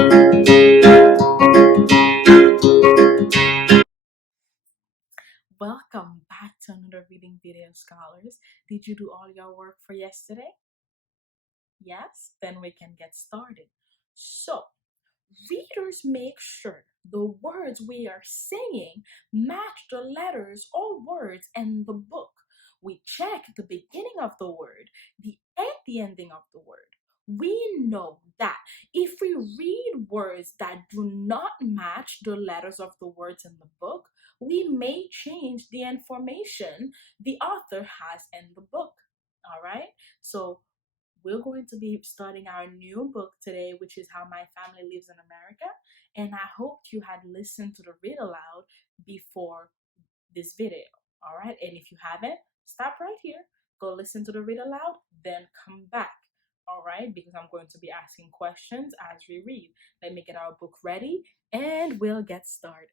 Welcome back to another reading video, scholars. Did you do all your work for yesterday? Yes? Then we can get started. So, readers make sure the words we are singing match the letters or words in the book. We check the beginning of the word, the ending of the word. We know that if we read words that do not match the letters of the words in the book, we may change the information the author has in the book. All right? So we're going to be starting our new book today, which is How My Family Lives in America. And I hoped you had listened to the read aloud before this video. All right. And if you haven't, stop right here, go listen to the read aloud, then come back. All right. Because I'm going to be asking questions as we read. Let me get our book ready and we'll get started.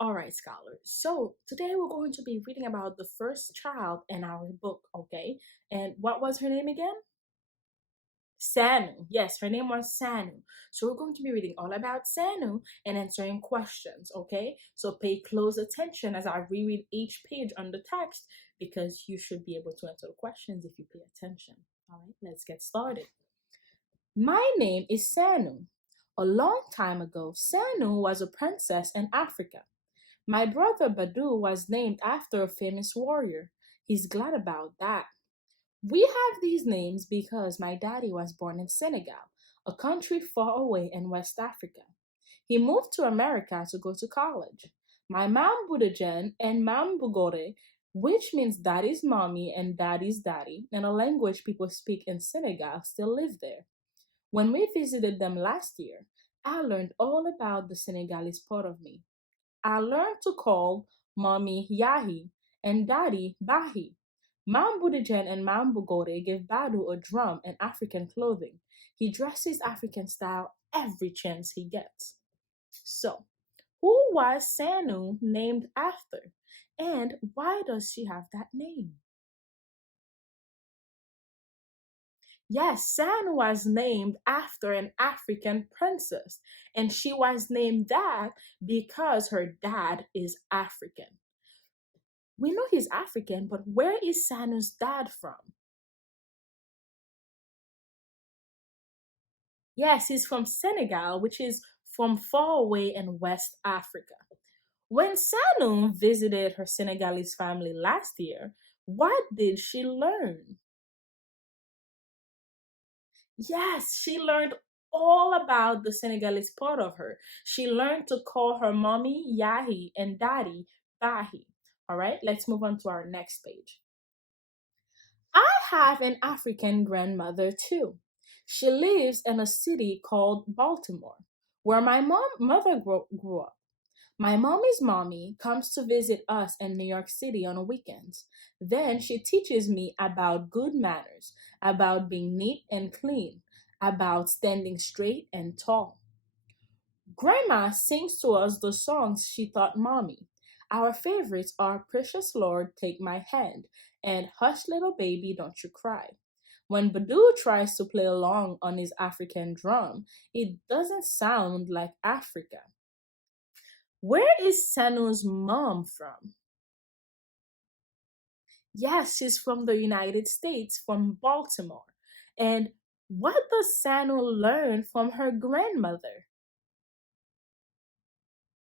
All right, scholars. So today we're going to be reading about the first child in our book, okay? And what was her name again? Sanu. Yes, her name was Sanu. So we're going to be reading all about Sanu and answering questions, okay? So pay close attention as I reread each page on the text because you should be able to answer the questions if you pay attention. All right, let's get started. My name is Sanu. A long time ago, Sanu was a princess in Africa. My brother Badu was named after a famous warrior. He's glad about that. We have these names because my daddy was born in Senegal, a country far away in West Africa. He moved to America to go to college. My mom Budajan and mom Bugore, which means daddy's mommy and daddy's daddy, and a language people speak in Senegal, still live there. When we visited them last year, I learned all about the Senegalese part of me. I learned to call mommy Yahi and daddy Bahi. Mam Budijan and Mam Bugore give Badu a drum and African clothing. He dresses African style every chance he gets. So, who was Sanu named after? And why does she have that name? Yes, Sanu was named after an African princess, and she was named that because her dad is African. We know he's African, but where is Sanu's dad from? Yes, he's from Senegal, which is from far away in West Africa. When Sanu visited her Senegalese family last year, what did she learn? Yes, she learned all about the Senegalese part of her. She learned to call her mommy Yahi and daddy Bahi. All right, let's move on to our next page. I have an African grandmother too. She lives in a city called Baltimore, where my mother grew up. My mommy's mommy comes to visit us in New York City on weekends. Then she teaches me about good manners, about being neat and clean, about standing straight and tall. Grandma sings to us the songs she taught mommy. Our favorites are Precious Lord, Take My Hand, and Hush Little Baby, Don't You Cry. When Badu tries to play along on his African drum, it doesn't sound like Africa. Where is Sanu's mom from? Yes, she's from the United States, from Baltimore. And what does Sanu learn from her grandmother?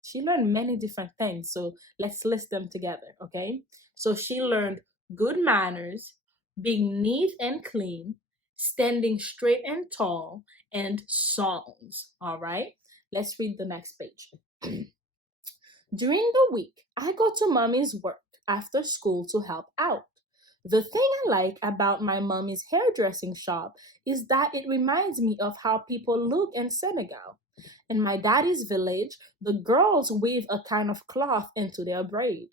She learned many different things. So let's list them together, okay? So she learned good manners, being neat and clean, standing straight and tall, and songs, all right? Let's read the next page. During the week, I go to mommy's work after school to help out. The thing I like about my mommy's hairdressing shop is that it reminds me of how people look in Senegal. In my daddy's village, the girls weave a kind of cloth into their braid.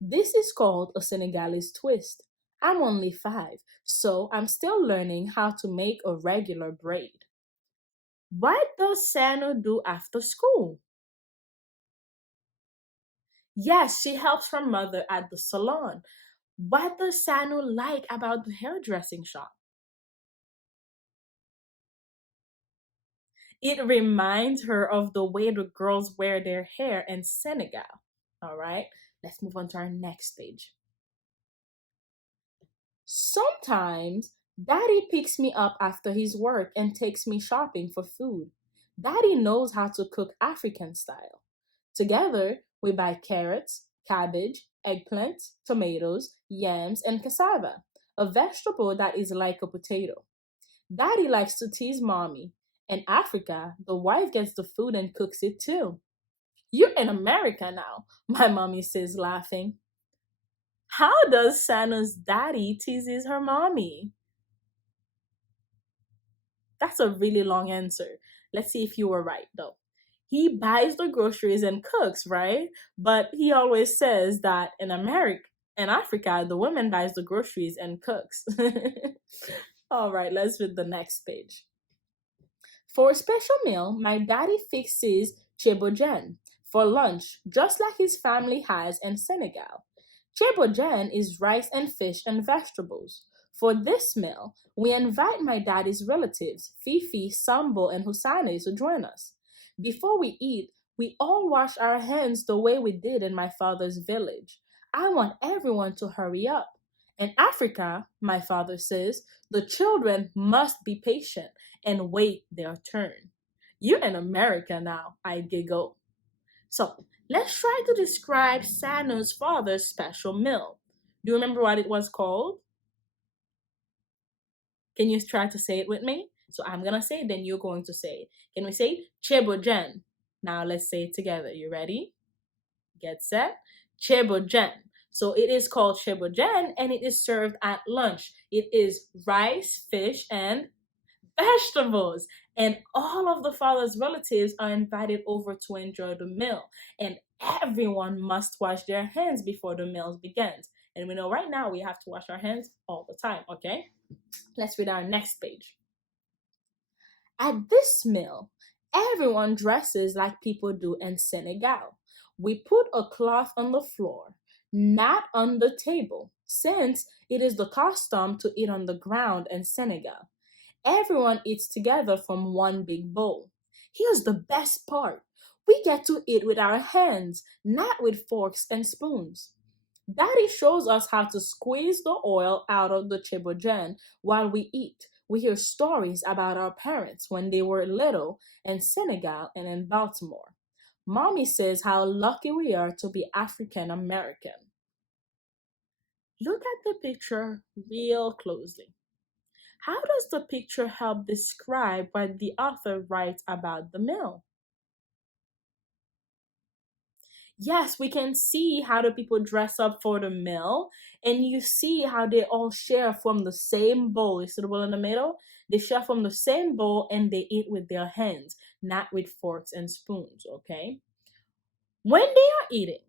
This is called a Senegalese twist. I'm only 5, so I'm still learning how to make a regular braid. What does Sanu do after school? Yes, she helps her mother at the salon. What does Sanu like about the hairdressing shop? It reminds her of the way the girls wear their hair in Senegal. All right, let's move on to our next page. Sometimes Daddy picks me up after his work and takes me shopping for food. Daddy knows how to cook African style. Together, we buy carrots, cabbage, eggplant, tomatoes, yams, and cassava, a vegetable that is like a potato. Daddy likes to tease mommy. In Africa, the wife gets the food and cooks it too. You're in America now, my mommy says, laughing. How does Sana's daddy teases her mommy? That's a really long answer. Let's see if you were right though. He buys the groceries and cooks, right? But he always says that in Africa, the woman buys the groceries and cooks. All right, let's read the next page. For a special meal, my daddy fixes chebojan for lunch, just like his family has in Senegal. Chebojan is rice and fish and vegetables. For this meal, we invite my daddy's relatives, Fifi, Sambo, and Husane, to join us. Before we eat, we all wash our hands the way we did in my father's village. I want everyone to hurry up. In Africa, my father says, the children must be patient and wait their turn. You're in America now, I giggle. So let's try to describe Sano's father's special meal. Do you remember what it was called? Can you try to say it with me? So I'm gonna say it, then you're going to say it. Can we say chebojen? Now let's say it together. You ready? Get set. Chebojen. So it is called chebojen and it is served at lunch. It is rice, fish, and vegetables. And all of the father's relatives are invited over to enjoy the meal. And everyone must wash their hands before the meal begins. And we know right now we have to wash our hands all the time, okay? Let's read our next page. At this meal, everyone dresses like people do in Senegal. We put a cloth on the floor, not on the table, since it is the custom to eat on the ground in Senegal. Everyone eats together from one big bowl. Here's the best part. We get to eat with our hands, not with forks and spoons. Daddy shows us how to squeeze the oil out of the chebogen while we eat. We hear stories about our parents when they were little in Senegal and in Baltimore. Mommy says how lucky we are to be African American. Look at the picture real closely. How does the picture help describe what the author writes about the meal? Yes, we can see how the people dress up for the meal, and you see how they all share from the same bowl. You see the bowl in the middle? They share from the same bowl and they eat with their hands, not with forks and spoons, okay? When they are eating,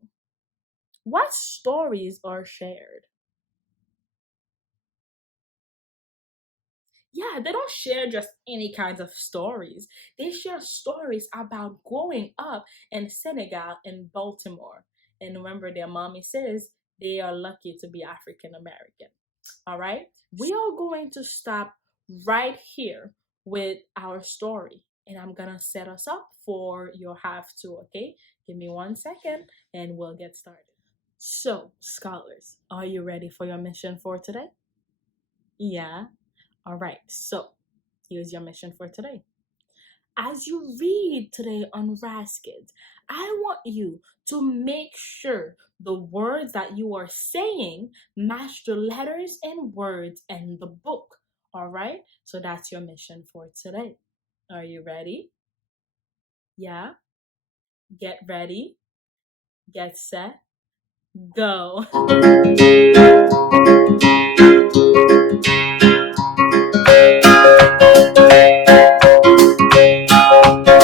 what stories are shared? Yeah, they don't share just any kinds of stories. They share stories about growing up in Senegal and Baltimore. And remember, their mommy says they are lucky to be African American. All right, we are going to stop right here with our story, and I'm gonna set us up for your have to. Okay, give me 1 second, and we'll get started. So, scholars, are you ready for your mission for today? Yeah. All right, so here's your mission for today. As you read today on RazKids, I want you to make sure the words that you are saying match the letters and words in the book. All right, so that's your mission for today. Are you ready? Yeah, get ready, get set, go.